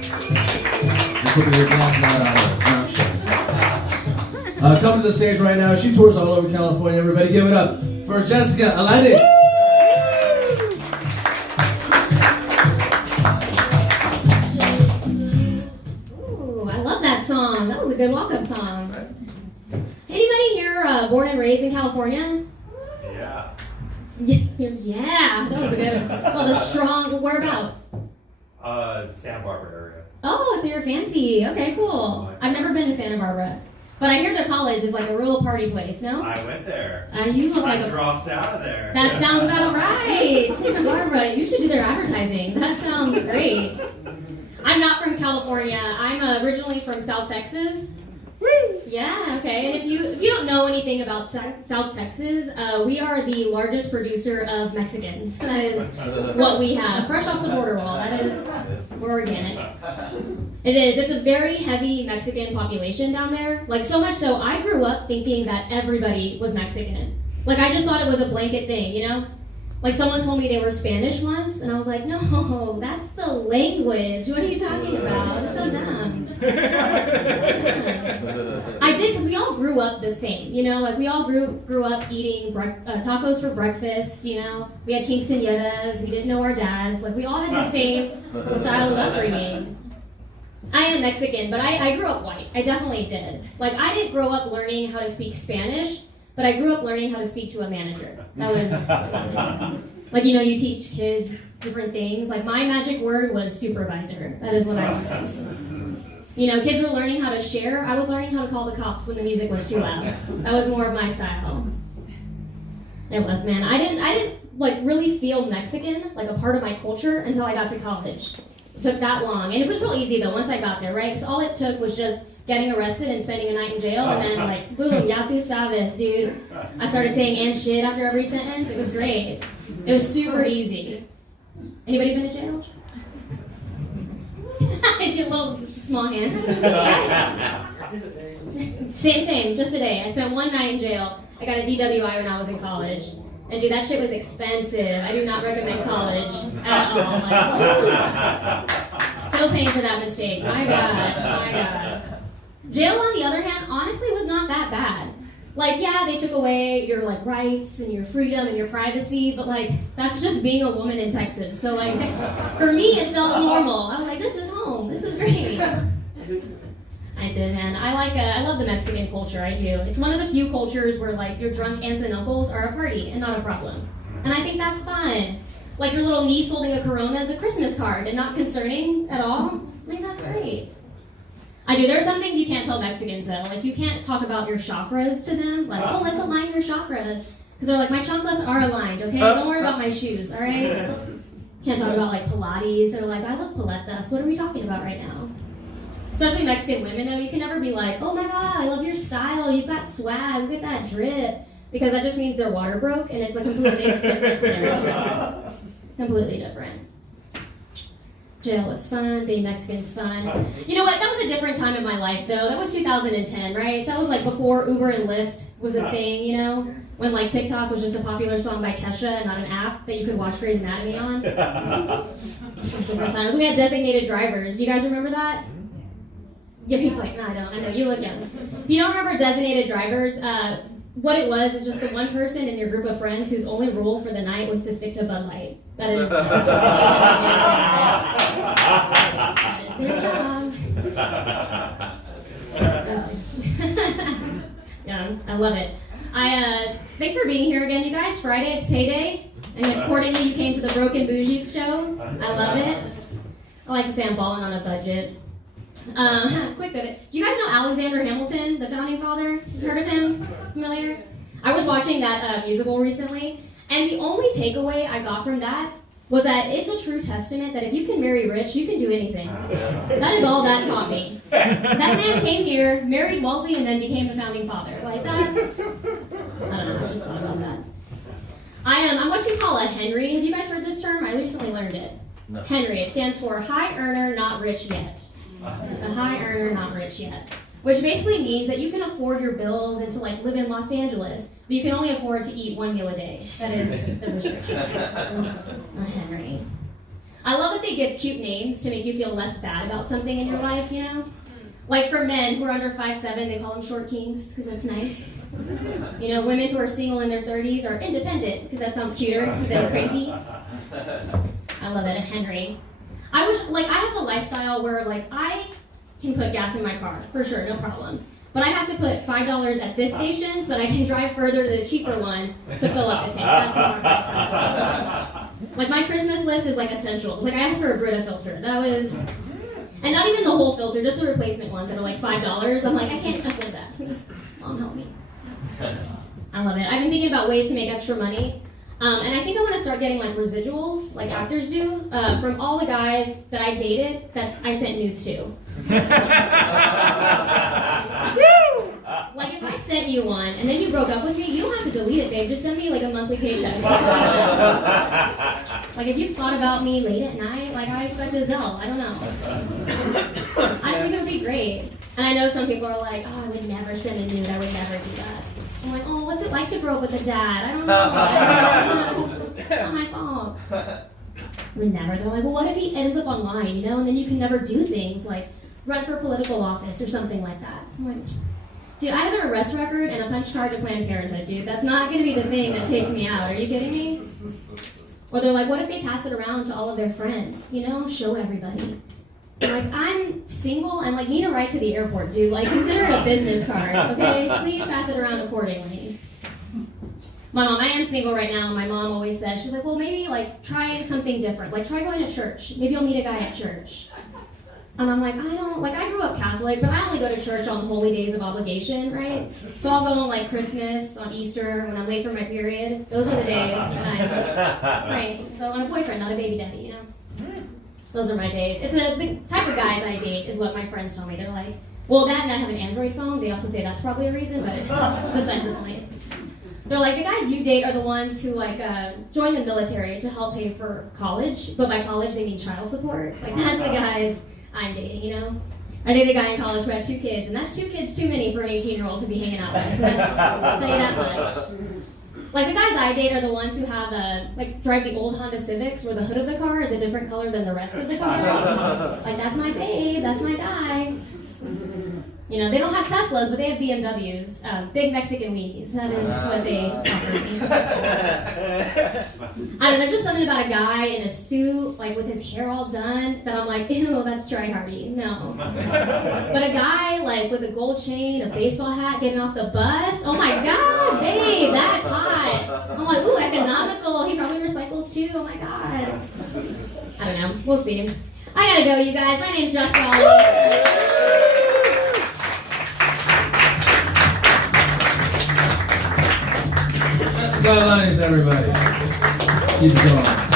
This will be your last night on it. Come to the stage right now. She tours all over California. Everybody give it up for Jessica Aladdin. Ooh, I love that song. That was a good walk-up song. Anybody here born and raised in California? Yeah. Yeah, that was a good one. Well, the strong, where about? Santa Barbara area. Oh, so you're fancy. Okay, cool. I've never been to Santa Barbara. But I hear the college is like a real party place, no? I went there. You look like I dropped out of there. That sounds about right. Santa Barbara, you should do their advertising. That sounds great. I'm not from California. I'm originally from South Texas. Yeah, okay. And if you don't know anything about South Texas, we are the largest producer of Mexicans. That is what we have. Fresh off the border wall. That is, we're organic. It is. It's a very heavy Mexican population down there. Like, so much so, I grew up thinking that everybody was Mexican. Like, I just thought it was a blanket thing, you know? Like, someone told me they were Spanish once, and I was like, no, that's the language. What are you talking about? It's so dumb. I did, because we all grew up the same, you know? Like, we all grew up eating tacos for breakfast, you know? We had quinceañeras. We didn't know our dads. Like, we all had the same style of upbringing. I am Mexican, but I grew up white. I definitely did. Like, I didn't grow up learning how to speak Spanish, but I grew up learning how to speak to a manager. That was, like, you know, you teach kids different things. Like, my magic word was supervisor. That is what you know, kids were learning how to share. I was learning how to call the cops when the music was too loud. That was more of my style. It was, man. I didn't like, really feel Mexican, like a part of my culture, until I got to college. It took that long. And it was real easy, though, once I got there, right? Because all it took was just getting arrested and spending a night in jail, and then, like, boom, ya tú sabes, dude. I started saying and shit after every sentence. It was great. It was super easy. Anybody been to jail? Is your little small hand? Yeah. Same, just today. I spent one night in jail. I got a DWI when I was in college. And dude, that shit was expensive. I do not recommend college at all. Like, still paying for that mistake. My God. Jail, on the other hand, honestly was not that bad. Like, yeah, they took away your, like, rights and your freedom and your privacy, but, like, that's just being a woman in Texas. So, like, for me, it felt normal. I was like, this is home. This is great. I did, man. I love the Mexican culture. I do. It's one of the few cultures where, like, your drunk aunts and uncles are a party and not a problem. And I think that's fun. Like, your little niece holding a Corona as a Christmas card and not concerning at all. I think that's great. I do. There are some things you can't tell Mexicans, though. Like, you can't talk about your chakras to them. Like, oh, let's align your chakras. Because they're like, my chakras are aligned, okay? Don't worry about my shoes, all right? Can't talk about, like, Pilates. They're like, I love Pilates. What are we talking about right now? Especially Mexican women, though. You can never be like, oh, my God, I love your style. You've got swag. Look at that drip. Because that just means their water broke, and it's a completely different scenario. Completely different. Jail was fun, being Mexican's fun. You know what, that was a different time in my life, though. That was 2010, right? That was like before Uber and Lyft was a thing, you know? When, like, TikTok was just a popular song by Kesha and not an app that you could watch Grey's Anatomy on. It was different times. We had designated drivers. Do you guys remember that? Yeah, he's like, no, I don't. I know, you look young. If you don't remember designated drivers, what it was is just the one person in your group of friends whose only rule for the night was to stick to Bud Light. That is their job. Yeah, I love it. Thanks for being here again, you guys. Friday, it's payday, and accordingly, you came to the Broken Bougie show. I love it. I like to say I'm balling on a budget. Quick bit. Do you guys know Alexander Hamilton, the founding father? You heard of him? Familiar? I was watching that musical recently, and the only takeaway I got from that was that it's a true testament that if you can marry rich, you can do anything. That is all that taught me. That man came here, married wealthy, and then became the founding father. Like, that's... I don't know, I just thought about that. I'm what you call a Henry. Have you guys heard this term? I recently learned it. No. Henry. It stands for high earner, not rich yet. A high earner, not rich yet. Which basically means that you can afford your bills and to, like, live in Los Angeles, but you can only afford to eat one meal a day. That is the restriction. A Henry. I love that they give cute names to make you feel less bad about something in your life, you know? Like for men who are under 5'7", they call them short kings, because that's nice. You know, women who are single in their 30s are independent, because that sounds cuter than crazy. I love it, Henry. I wish, like, I have a lifestyle where, like, I can put gas in my car, for sure, no problem. But I have to put $5 at this station so that I can drive further to the cheaper one to fill up the tank. That's not my style. Like, my Christmas list is, like, essentials. Like, I asked for a Brita filter. That was... And not even the whole filter, just the replacement ones that are, like, $5. I'm like, I can't afford that. Please, Mom, help me. I love it. I've been thinking about ways to make extra money. And I think I want to start getting like residuals, like actors do, from all the guys that I dated that I sent nudes to. Like if I sent you one and then you broke up with me, you don't have to delete it, babe. Just send me like a monthly paycheck. Like if you've thought about me late at night, like I expect a Zelle. I don't know. I think it would be great. And I know some people are like, oh, I would never send a nude. I would never do that. I'm like, oh, what's it like to grow up with a dad? I don't know. It's not my fault. We're never. They're like, well, what if he ends up online, you know, and then you can never do things like run for political office or something like that. I'm like, dude, I have an arrest record and a punch card to Planned Parenthood, dude. That's not going to be the thing that takes me out. Are you kidding me? Or they're like, what if they pass it around to all of their friends, you know, show everybody. Like, I'm single and, like, need a ride to the airport, dude. Like, consider it a business card, okay? Please pass it around accordingly. My mom, I am single right now, and my mom always says, she's like, well, maybe, like, try something different. Like, try going to church. Maybe you'll meet a guy at church. And I'm like, I grew up Catholic, but I only go to church on holy days of obligation, right? So I'll go on, like, Christmas, on Easter, when I'm late for my period. Those are the days when right, so I want a boyfriend, not a baby daddy, you know? Those are my days. It's the type of guys I date is what my friends tell me. They're like, well, that and I have an Android phone. They also say that's probably a reason, but besides the point. They're like, the guys you date are the ones who like join the military to help pay for college, but by college they mean child support. Like that's the guys I'm dating, you know? I dated a guy in college who had 2 kids, and that's 2 kids too many for an 18-year-old to be hanging out with. I'll tell you that much. Like the guys I date are the ones who have like drive the old Honda Civics where the hood of the car is a different color than the rest of the cars. Like that's my babe, that's my guy. You know, they don't have Teslas, but they have BMWs, big Mexican weenies. That is what they offer me. I don't know, there's just something about a guy in a suit, like with his hair all done, that I'm like, ew, that's try-hardy. No. But a guy like with a gold chain, a baseball hat, getting off the bus, oh my God, babe, that's hot. I'm like, ooh, economical. He probably recycles too. Oh my God. I don't know. We'll see. I gotta go, you guys. My name's Just Golly. Guidelines, everybody. Keep it going.